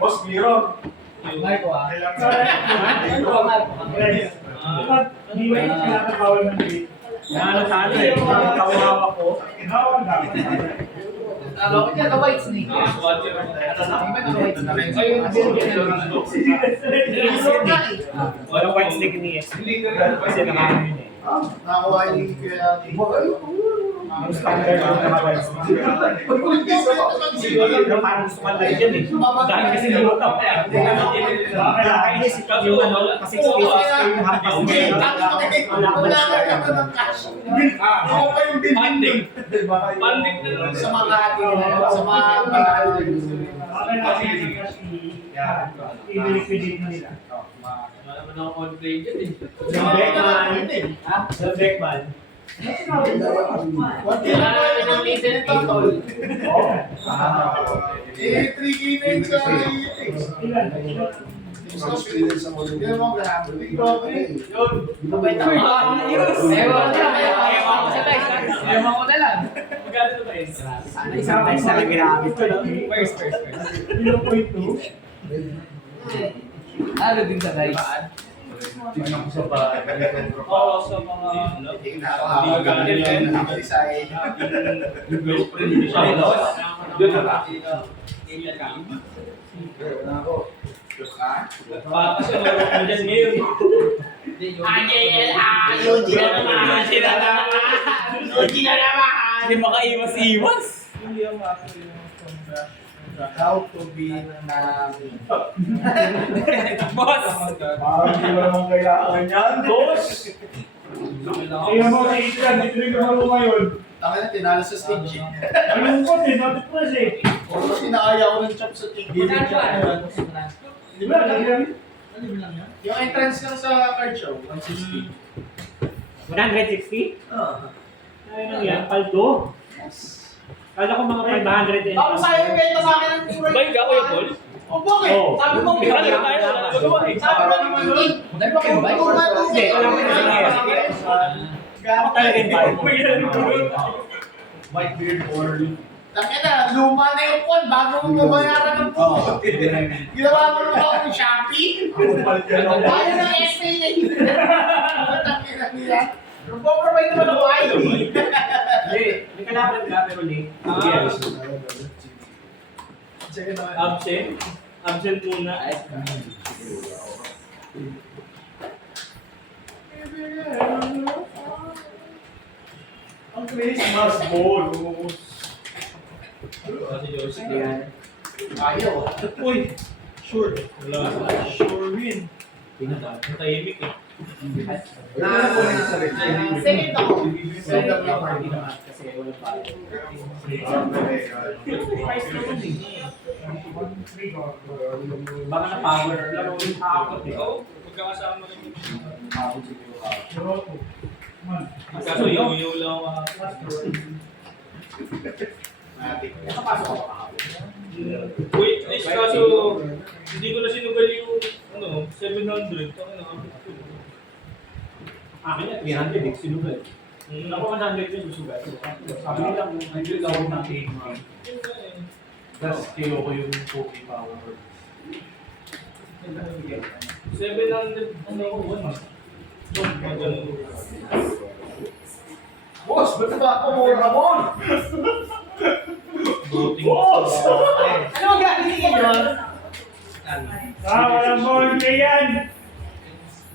Boss, Miro. Marco ah. Hindi ba yung kinakabawal ng date? Ano eh, kawawa ko. Kinawag dapat. Alam ko dyan, white snake. White snake. Walang white snake ni Yes. Kasi nakakain yun eh. Nakakuha yung kaya... Ang standard yung nakakain snake. Yung parang gusto ka lang dyan eh. Dahil kasi lulutaw. Nakakainis yung ano, kasi spaces ko yung hampas mo. Wala ka na siya. Ako pa yung Funding. Funding na sa mga sa mga Okay na kasi i-liquidate na nila. Wala naman ako on-play dyan eh. Yung Beckman. Yung Beckman. Wala namin ang reason ito, tol. tricky na yun sa Ilan? Hindi mo grabe. Yun. Mabait ako. Ewan ko na, ewan ko sa guys. Ewan ko na lang. Magkano ito ba yun? Sana Isang times na ginamit ko, no? First. 0.2. Ano din sa guys? Tingnan ko sa bahay. Oo, sa mga... Yung girlfriend niya siya. Yun na lang. Patas yung marunong mo dyan ngayon. Hindi makaiwas-iwas. Hindi ang makakali yung How to be namin. Boss! Parang hindi mo naman kailangan yan, boss. Kaya mo sa Islam, dito rin ka ngayon. Taka na, tinalo sa stage. Malungkot eh, not press eh. Tapos inaaya ko ng chop sa TV. Di ba? Lagyan. Yung entrance lang sa card show, 160. 160? Ay, nang yan, paldo. Kala ko mga 500 and... Tapos sa'yo yung benta sa akin ng kulay. Bay ka, Kuya Paul? O bakit? Oo. Sabi mo, Wala na tayo, wala na magawa eh. Sabi mo naman doon. Dahil ba kayo ba? Hindi, alam ko na sige. Ako talaga yung bayo. White beard or... Takya na, luma na yung phone bago mo mabayaran ng phone. Ginawa mo naman ako ng Shopee. Ayaw ng SPA. Takya na nila. Nagpo-provide naman ako ID. Hindi, may kalaban ka pero late. Yes. Absent? Absent muna. Ang Christmas bonus. Si Joseph. Ayaw. Uy! Sure. Wala. Sure win. Tahimik eh. Second ako. Second ako. Kasi wala pa. Price naman eh. Baka na-power. Laro yung takot eh. Ikaw, magkakasama rin. Roto. Man. Kaso yaw lang ako. Nakapasok ako kahapon. Wait, please, kaso hindi ko na sinugal yung 700. Akin na, 300 eh, sinugal. Ako 100 yung susugal. Sabi nila kung 100 ako ng 8. Tapos kilo ko yung cookie power. 700, ano ko, 1. Boss, ba't ba ako mo Ramon? Boss! Ano ang gagawin nyo? Walang ball play yan.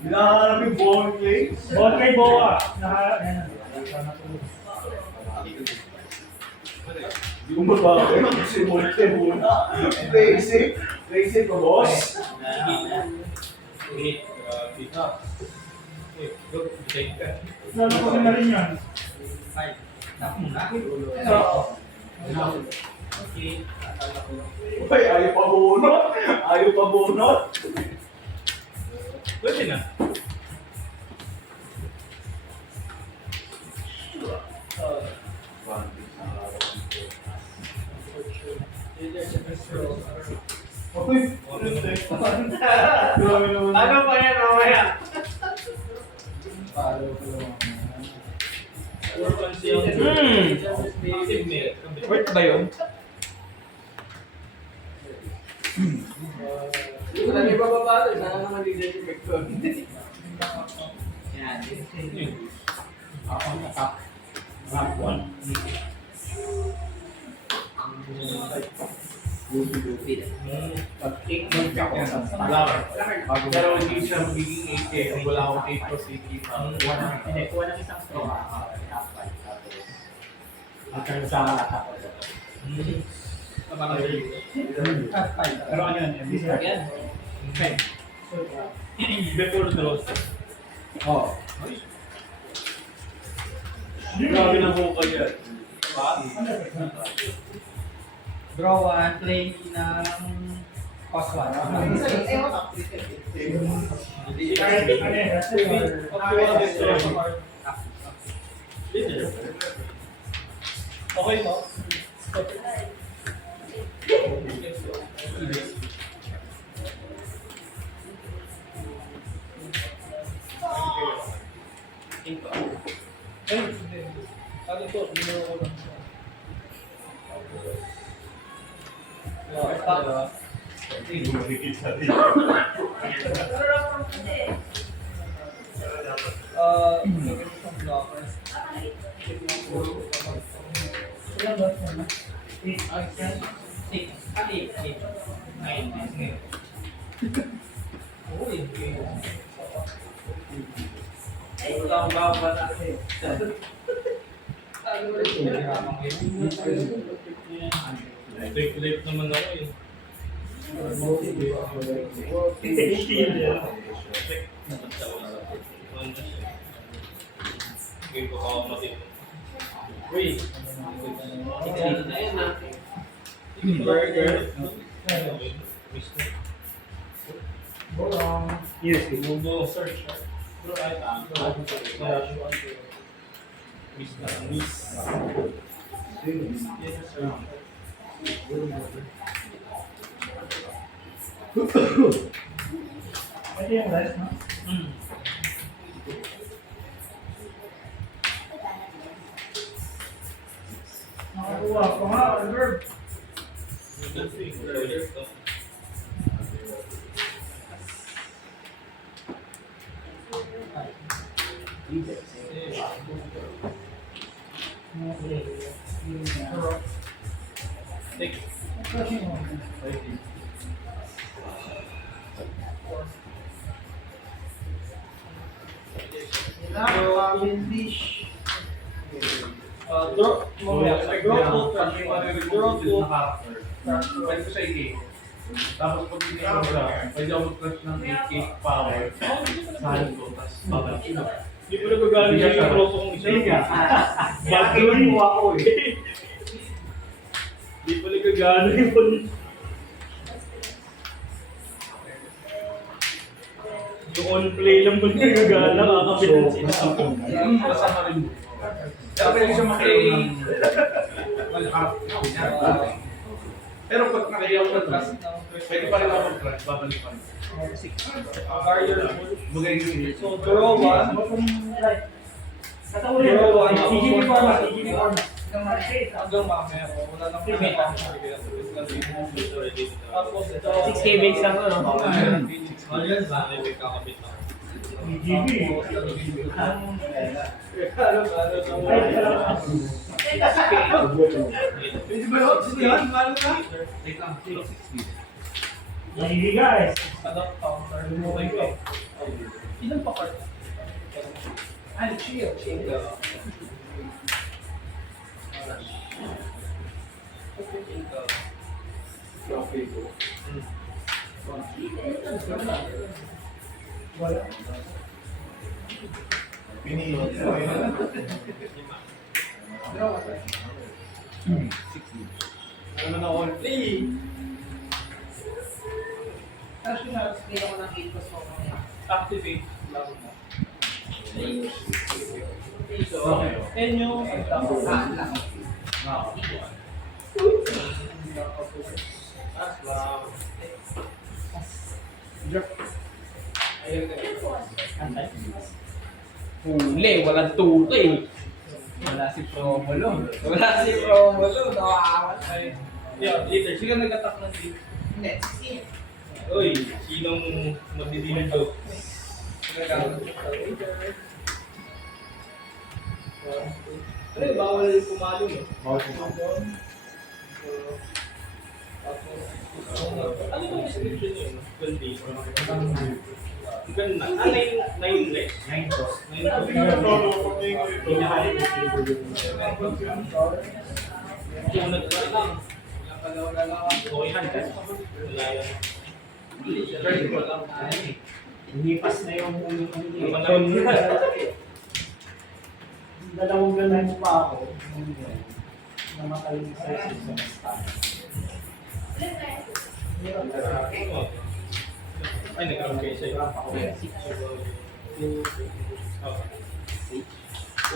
Hinahanap yung ball play. Ball play boa. Hindi ko mababay. Kasi ball play muna. Basic. Basic ko, boss. Lalo ko na rin yan. Uy, ayaw pa bunot. Ayaw pa bunot. Pwede na. Uy, Ano pa yan, mamaya? Active na eh. Worth ba yun? Wala na ibababa doon. Sana naman leadership vector. Yan. Ako ang attack. Rank 1. Pag-take mo siya ako sa flower. Pero hindi siya magiging 8 wala akong 8 plus 8. Hindi, kuha ng isang straw. Ang kasama attack. Pero ano yan? Yan. Before draws. Oo. Grabe na ho kayo. Draw 1, play ng cost 1. Okay mo? Ano to? Late naman ako eh. Game ko ako matin. Uy! Na yan na. Burger. Miss na. Yes. Google search. Miss na. Miss. Pwede yung rest, no? Nakakuha ko nga, Albert. Draw. Pwede ko sa 8. Tapos pag hindi ko siya, pwede ako mag-crush ng 8 power. Saan ko, tapos babalik. Hindi ko nagagaling yung troso kong isa. Gagawin mo ako eh. Hindi ko nagagaling yung yung on-play lang ba nagagala, kakapit sila. Kasama rin mo. Pero pwede siya maki- Pero pag nakaya ako ng trust, pwede pa rin ako mag-crush, babalik pa rin. Magaling yung init. So, draw 1. Kataurin mo. GGB format, GGB format. Hanggang mamaya ko, wala nang tapos ito, 6K base lang ano? Ayun, sana may kakapit ako. GGB. Pwede ba yun? Sige yan, malo ka? Take lang, 60. GGB guys. Ilan pa part? Ay, chill. Wala. Pinili. Ano na all play? Tapos yun na, play ako ng 8 plus 4. Activate. Laro mo. So, Okay. and yung Huli, walang tuti. Wala si Promulo. yeah, later. Sige nag-attack ng team. Hindi, 16. Uy, sinong magdidinig to? Ano yung bawal pumalo mo? Ano yung description yun? 20. Ganda. Ah, 9 ulit? 9 to. 9 lang. Okay, handa. Wala yan. Lipas na yung unang Yung panahon mo. dalawang ganun pa ako. Namatay sa isang star. Ay, nag-round kayo sa'yo.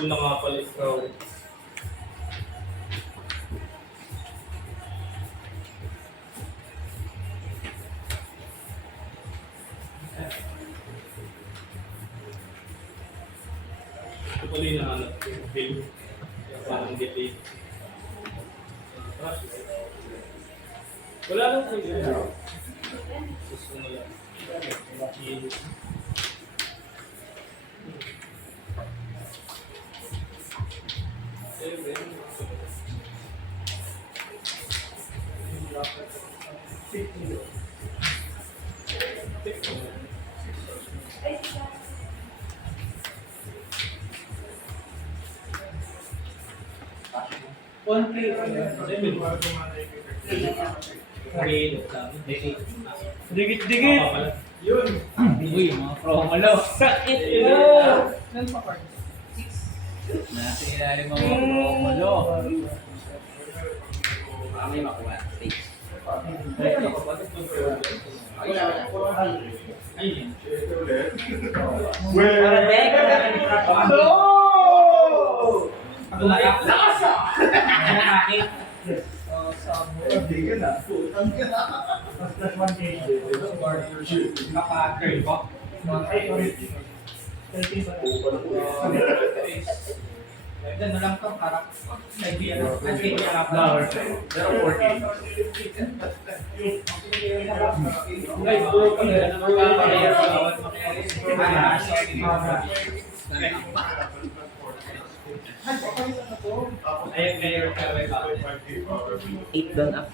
Una nga pala ikaw. Ito pala yung nahanap ko. Bill. Parang delay. Wala lang po yun. Gusto mo lang. Dikit-dikit. Uy, mga promolo. Sakit mo! Nasa ilalim mga promolo. May makuha. Stage. Then na lang to, harap. Eight down up.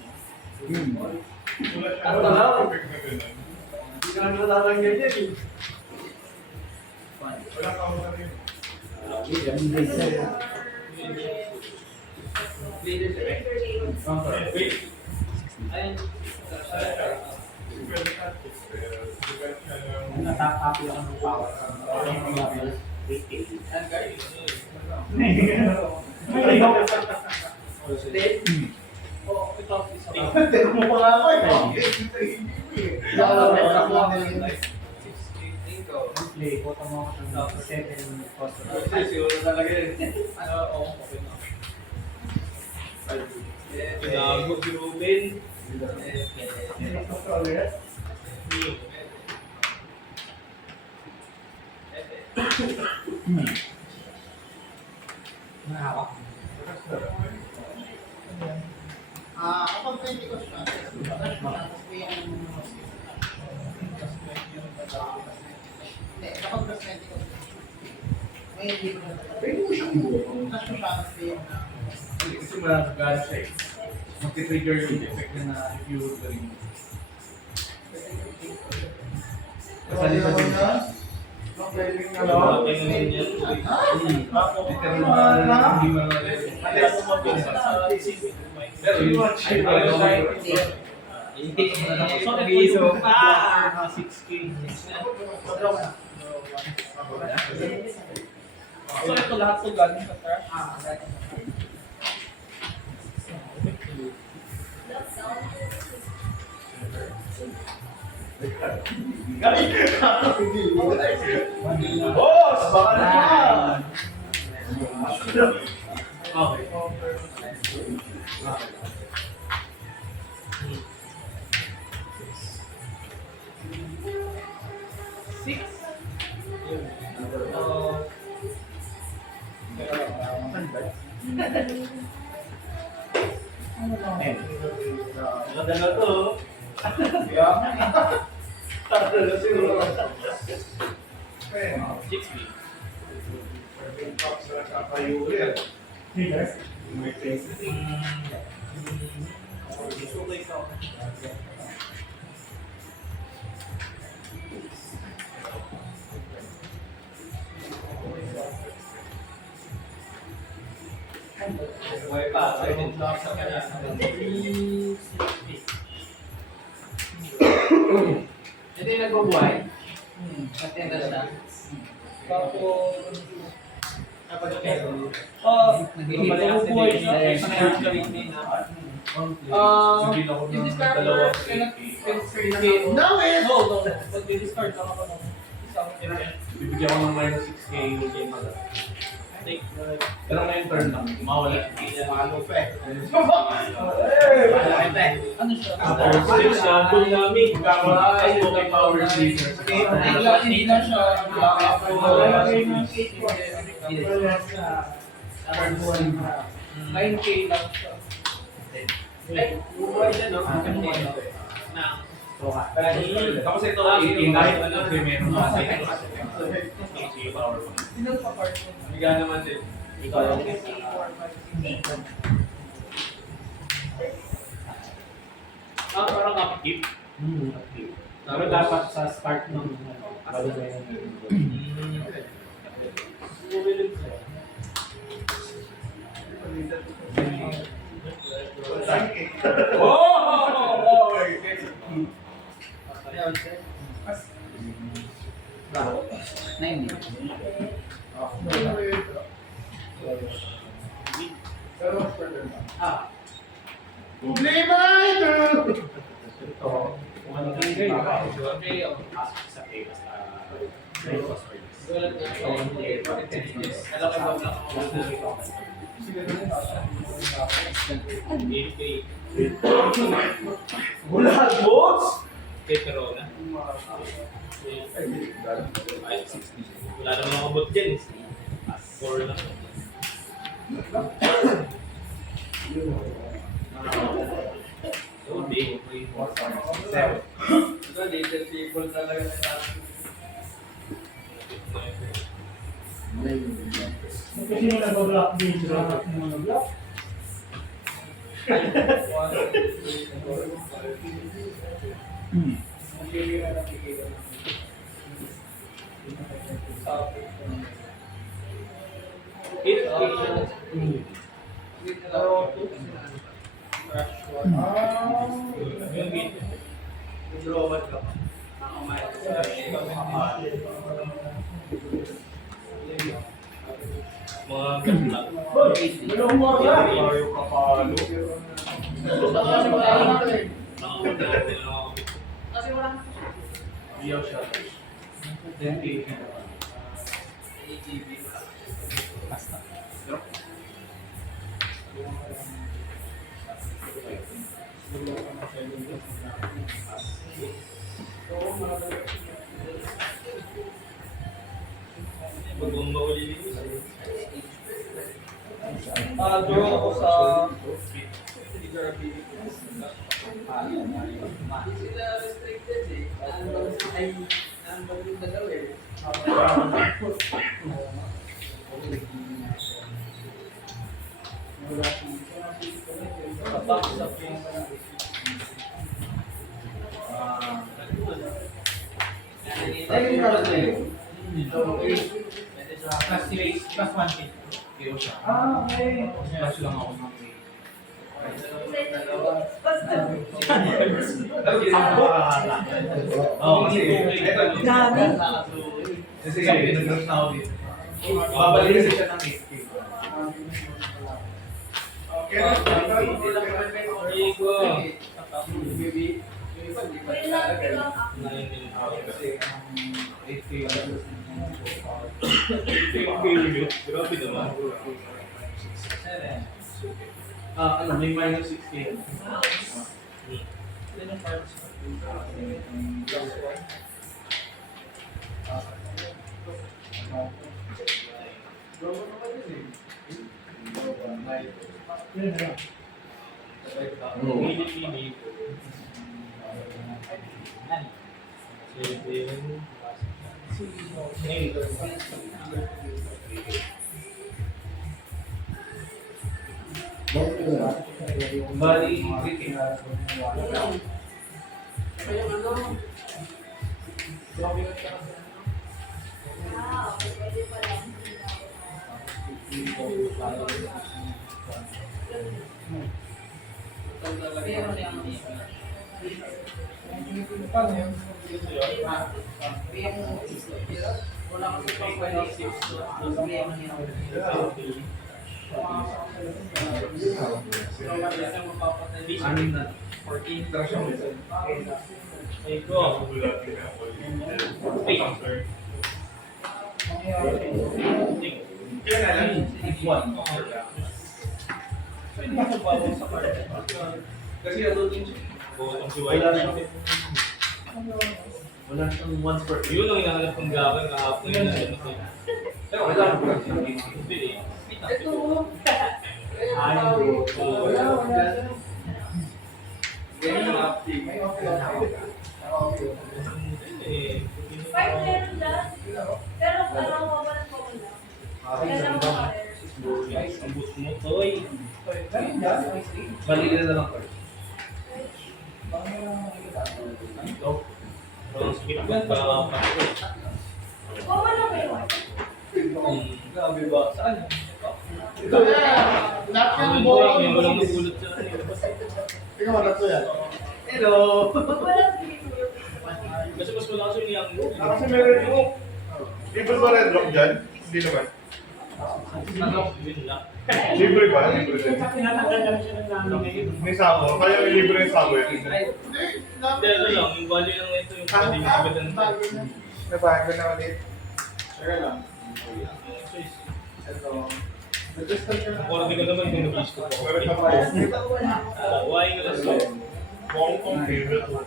Natatapi ako ng power. Pero mo pa nga ako Play, bota mo ako ng 7 cost. Pinago si Ruben. Nahawak. Kapag 20 ko siya, tapos may hindi, kapag plus 20 ko may hindi ko na pwede mo siyang buo. Tapos siya, tapos may Kasi wala sa gano'n siya eh. Mag-trigger yung effect na if you would ring. Kasali sa din. Okay naman yan. Literal na hindi mo na rin. Pero yun, ay Biso pa! 6K. So ito lahat to galing sa car? Boss! Baka naman! Okay. Maganda na to. Kaya nga eh. Talaga siguro. 6B. Buhay pa. Ito yung nagbubuhay. Natinda siya. Nabubuhay siya. Sabihin ako Yung ng discard dalawa. No, eh. No. Pag-discard lang ako ng isang event. Bibigyan ko ng minus 6k yung game pala. Pero ngayon turn lang, mawala. Palo pa eh. Ano siya? Still sample namin. Ay, okay, power leader. Hindi na siya. Turn 1. 9K lang siya. Ay, buhay siya, no? Tapos ito, kahit ano, meron na kasi. Power. Sinong pa-part mo? Biga naman din. Parang upkeep. Pero dapat sa start ng bago ba yung Problema ito! ito, kung ano na yung sa pay, basta Bulag, boss! Peterona. Wala naman nakabot dyan. 4 lang. So, big. kasi nung nag-block din sila ng mga block. Mga ganda. Mario Kapalo. Diyaw siya. Then, Pag mauli din Draw ako sa plus 1K. Okay. Flash lang ako ng Oo, kasi ito. Kasi nag-rush na ako dito. Babalik kasi siya ng 8K. Igo. Grabe naman. Ano, may minus 6K. Immediately, Bali, tricky. Anim na. 14 traction. Kaya na lang, one. Kasi alutin siya. Wala siyang once per Yun ang hinahanap kong gawin kahapon yun. Pero wala akong traction. Hindi eh. Ganyan ang active. Eh, Five meron dyan. Pero ano mo ba ng pamula? Kailan mo ka ang boost mo, toy. Balik na lang first. Skip yan pa. Kung ano ba yun? Grabe ba? Saan? Ito na. Lahat ng buo. May walang nagulot sa Tingnan mo, lahat to yan. Hello! Walang pinitulog. Kasi mas malakas yung niyang mo. Kasi meron yung libre ba red rock dyan? Hindi naman. Yun lang. Libre ba? Libre din. Tinatanggal lang siya ng namin ngayon. May sabo. Kaya may libre yung sabo yun. Hindi, ano lang, yung value lang ito yung pwede yung sabitan. Nabahan ko na ulit. Teka lang. Ito. Nag-start ka na. Or di ko naman kung nag-gusto ko. Meron na pa yun. Why na lang so? Hong Kong favorite one.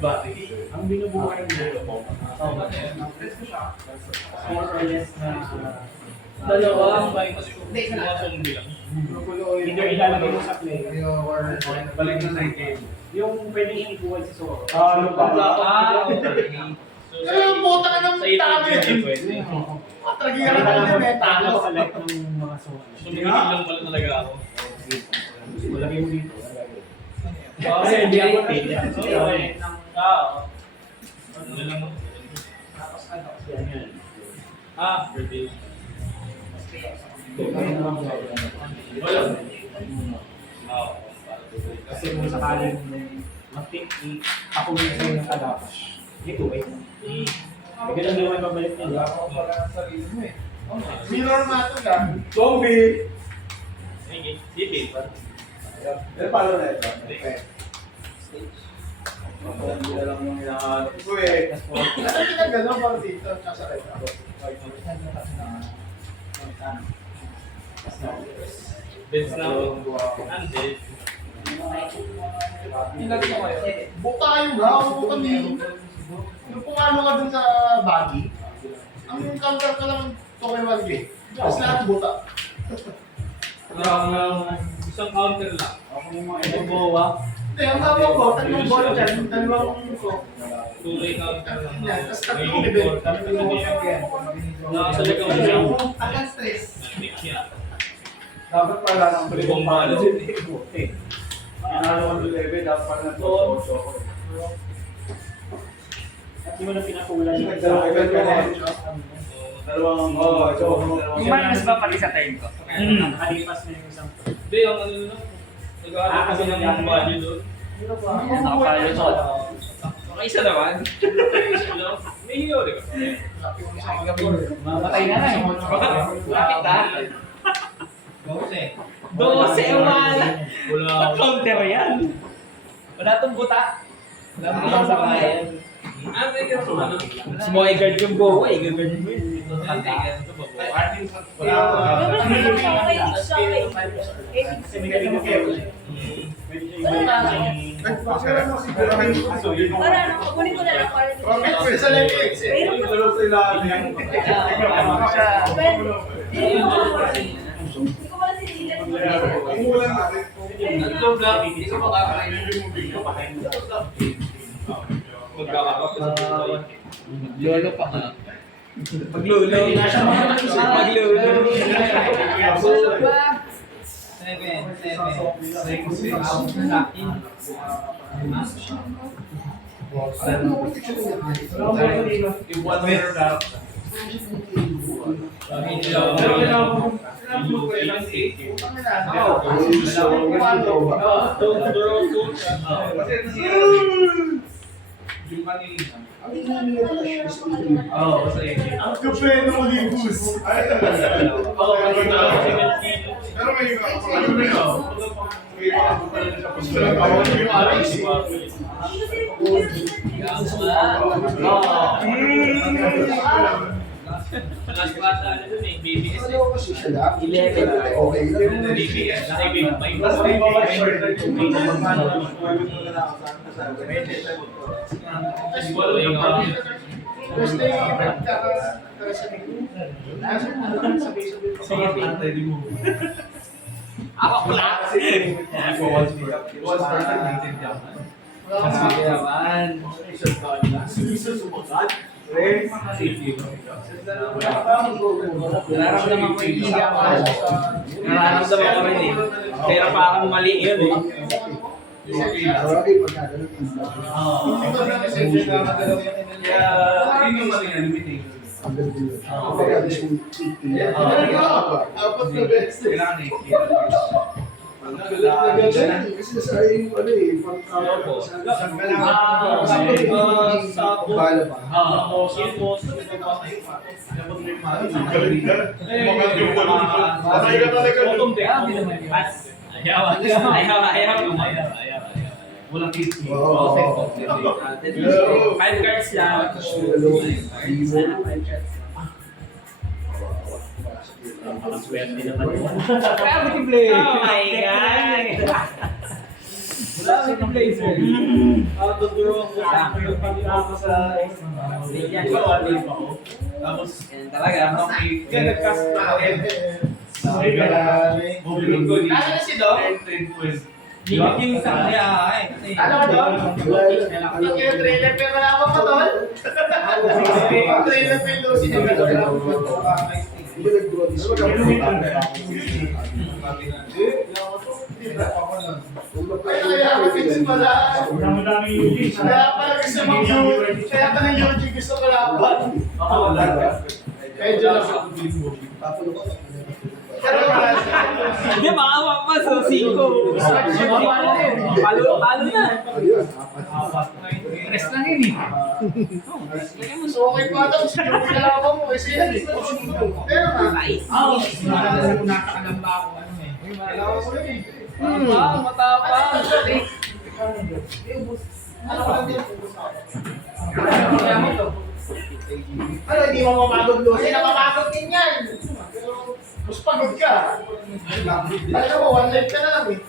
Bati. Ang binubuhay niya, more or less na Dalawa, may mas mga zombie lang. either ilalagay mo sa play. Balik na sa game. Yung pwede yung ikuha sa Zoro. Ano pa? So, Ano yung puta ka ng sa ito, talo hindi yun? pwede. Matragira ka na yung talo. Sa light ng mga Zoro. Sumigil lang pala talaga ako. Malagay mo dito. Kasi hindi ako paid. Ano lang mo? Yan yan. Birthday. Wala. Ah, Kasi kung sakaling ako yung sa'yo ng kalapas, ito eh. Ganun naman pabalik nila. Mirror natin lang. Zombie! sige, sige. Eh, paano na ito? Hindi na lang yung hinahanap ko eh. Ano ginagano para dito? Tsaka ito. Beds na ako. Undead. Buka yung ba? Buka ni... Yung kung ano ka dun sa baggy, ang counter ka lang token 1K. Tapos lahat buta. Isang counter lang. Hindi, ang tawag ko, tatlong ball dyan, dalawang ko. Two-way counter lang. Yan, tapos tatlong May level. report. Nakasalag ako siya. Alas stress. Nag-pick siya. Dapat pala ng Ibang balo. Ano ang level, dapat pala ng 8. At di mo na pinakulan yung Dalawang, ito. Minus ba pati sa time ko? nakalipas na yung isang Hindi, ang ano lang. Nag-aaral kasi ng value doon. Nakapalo to. Okay isa naman. May hiyo rin ka. Mamatay na eh. Bakit na? 12 wala. Wala. Counter yan. Wala tong buta. Wala tong sa bayan. May ganito ano? Gusto mo i-guard yung buo, i-guard mo yun. Ganito ba po? Para ano, kukunin ko na lang para dito. Profit ko sa level X eh. Pero Pero sila, hindi ko wala sinilan. Kumulang natin. Ito vlog, hindi ko makakain. Lolo pa ka. Maglulo. Maglulo. Yung 1 meter na. Ang kapre ng Olympus. Pero may iba ako Last bata na dun eh, BBS eh. Ano kasi siya? 11. Okay. BBS, kasi may Mas may bawat short na Walo yung First day, Ako pula. Nararamdaman ko yung hindi ako. Nararamdaman ko rin eh. Pero parang mali yun eh. Sorry, pag nagano Kaya, yun yung mga limitation. ang ganda yun. Kaya this will keep the apat na best. Kailangan i-clear. kasi sa yung ano eh, bala pa. galing ka. Kumagal yung balon ko. Patay ka talaga. Ayaw. Walang kids. Oo. 5 cards lang. Swerte naman yun. Gravity Blade. Oh my God! Gravity Blade, sir. Tuturo ko sa akin yung pagkakako sa Tapos, Yan talaga. kaya nag-cast na ako. Kaya na si Doc? Gimmick yung sa kaya eh. Ano ka doon? Ang yung trailer pero wala pa doon? Ang trailer pero Lucy na Hindi nag-draw this Kaya kasi pala. Kaya pala gusto mong yun. Kaya pala yung gusto ko laban. Medyo lang. Pero Hindi, maawa pa sa 5. Palo na. Ayun, Rest lang yun eh. so okay pa daw. Yung kalaban mo kasi yan eh. Pero nga. Nakakalam ba ako ano eh. Kailangan ko rin eh. Matapang. Ano, hindi mo mapagod Lucy? Napapagod din yan. Pero, mas pagod ka. Alam mo, one life ka na lang eh.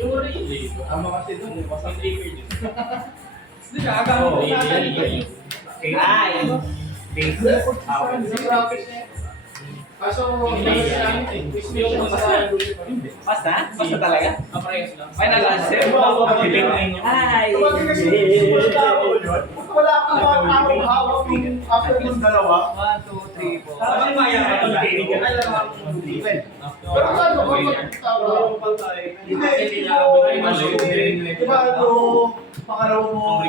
Yung relay. Tama kasi doon, pasang trigger din. Hindi ka, agam mo natin. Ay! Kaso, Basta? Basta talaga? Aparayos lang. Final answer? Ay! wala kang mga parang hawak yung after yung dalawa. 1, 2, 3, 4. Parang maya ka ito, Pero ano, kung magtawa? Hindi, diba ano, pangalawa mo,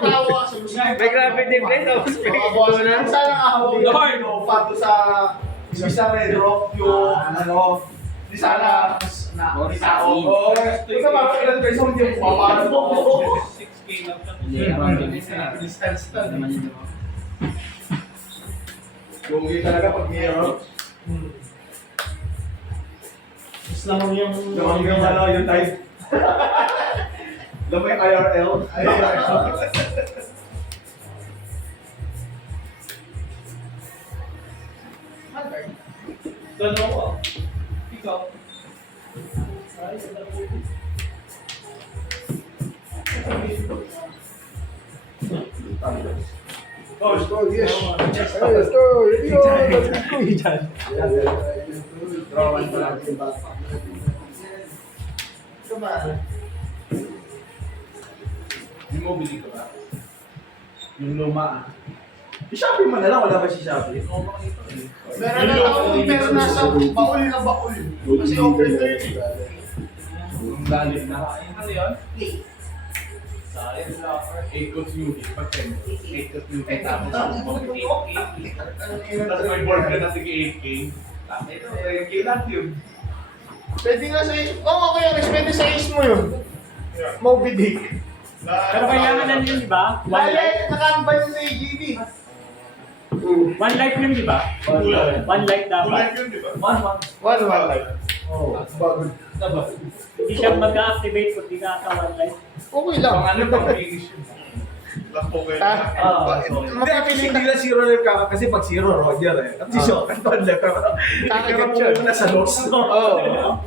tawa sa gusto. May gravity blade, tapos Sana kahawag yung pato sa isa Red Rock yung ano, di sana na tao. Ito ba ilan peso hindi mo paano mo? 6K lang Distance na. Lugi talaga pag mayroon. Mas naman yung ano yung type. Alam mo yung IRL? Tanong ko. Ikaw. Oh, yes. Let's go. Let's go. Drawan pa lang. Ito ba? Yung mobili ka ba? Yung luma. I-shopping mo na lang, wala ba si Shopee? Meron na ako, pero nasa baul na baul. Kasi open to yun. Yung lalim na. Ano yun? Sayang lang. 8 coats movie. Pag 10. 8 coats movie. Tapos tapos may board ka na sige 8K. Tapos ito, 8K lang yun. Pwede nga sa oo, kaya pwede sa is mo yun. Moby Dick. Pero kailangan na yun, di ba? One Dahil life. nakambal yun sa AGB. One life yun, di ba? One life dapat. Kulay yun, di ba? One life. Oo, bago. Hindi siya mag-activate kung di ka one life. Okay lang. Pang ano pang finish yun. Last po kayo. Hindi, actually, hindi lang zero life ka kasi pag zero, Roger eh. At si Shock, ang bad life. Kakagat yun. Muna sa loss. Oo.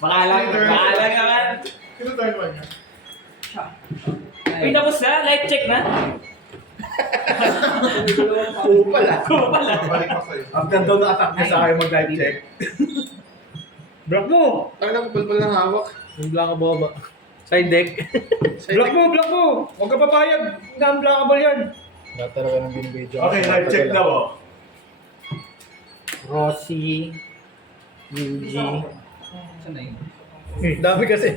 Bakalang naman. Sino tayo naman niya? Uy, tapos na? Life check na? Oo pala. Oo pala. Babalik pa sa'yo. After doon na attack niya sa akin mag-live check. Block mo! Ang nakapulpul ng hawak. Yung blockable ba? Side deck. Block mo! Block mo! Huwag ka papayag! Non-blockable yan! Nataraga ng binibidyo. Okay, live check na po. Rossi. UG. Saan na yun? Dami kasi.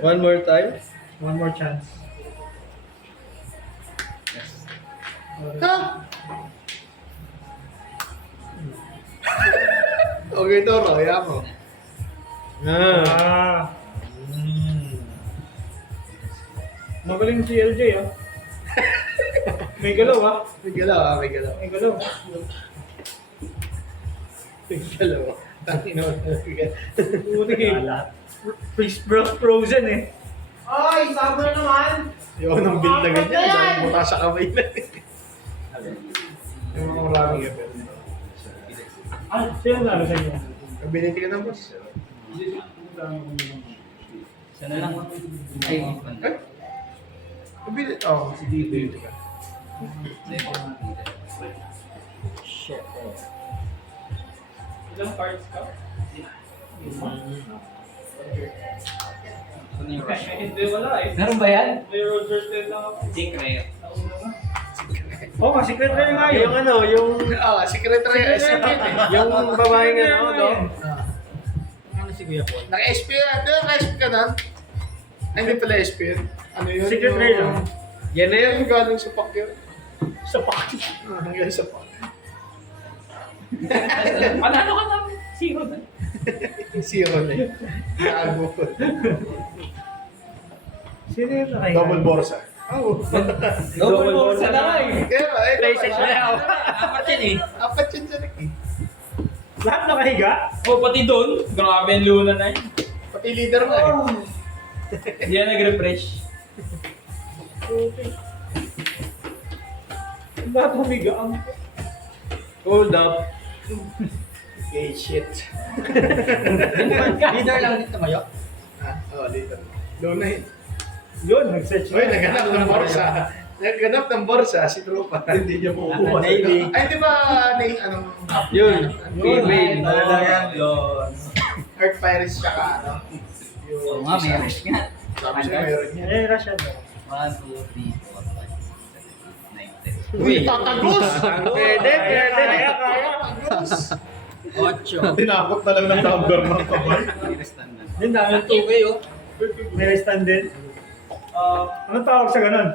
One more time. One more chance. Ha? Okay to, Roya mo. Ah. Magaling si LJ ah. May galaw ah. May galaw ah, may galaw. May galaw. May galaw. Tangin na. Puti kayo. Frozen eh. Ay, summer naman! Yung anong build na ganyan, dahil buta sa kamay na. Yung mga maraming effort. Ah, sino nalo sa inyo? Ability ka na, boss. Sana lang. Ay, Ability, oh, si Dito. Ilang cards ka? Hindi, wala eh. Meron ba yan? May Roger Ted lang ako. Secret. Oo nga, secret na nga yun. Yung ano, yung Secretary SP. yung babaeng ano, no? Ano si Kuya Paul? Naka-SP na. Di ba naka-SP ka na? Ay, hindi pala SP yun. Ano yun? Secretary lang. Yan na yung galing sa pack yun. Sa pack. Hanggang sa pack. Panalo ka na. Zero na. Zero na yun. Gago. Sino yung nakaya? Double borsa. Oh. Double borsa na nga eh. Kaya ba? PlayStation na. Apat yan eh. Apat yun dyan eh. Lahat nakahiga? Oh, pati doon. Grabe yung luna na yun. Pati leader mo eh. Hindi na nag-refresh. Lahat humiga ang... Hold up. Okay, shit. Leader lang dito mayo. Oo, leader. Doon na yun. Yun, nag-search Uy, naghanap ng borsa. Naghanap ng borsa si Tropa. Hindi niya makukuha. Navy. Ay, di ba, anong Yun. Female. Ano lang yan? Yun. Earth Pirates siya ka, ano? Oo nga, may rush nga. Sabi siya, meron niya. Eh, Russia na. 1, 2, 3, 4, 5, 6, 7, 8, 9, 10. Uy, tatagos! Pwede, kaya. Tatagos! 8. Tinakot na lang ng number ng kamay. Yun dami. Okay, oh. May stand din. Anong tawag sa ganun?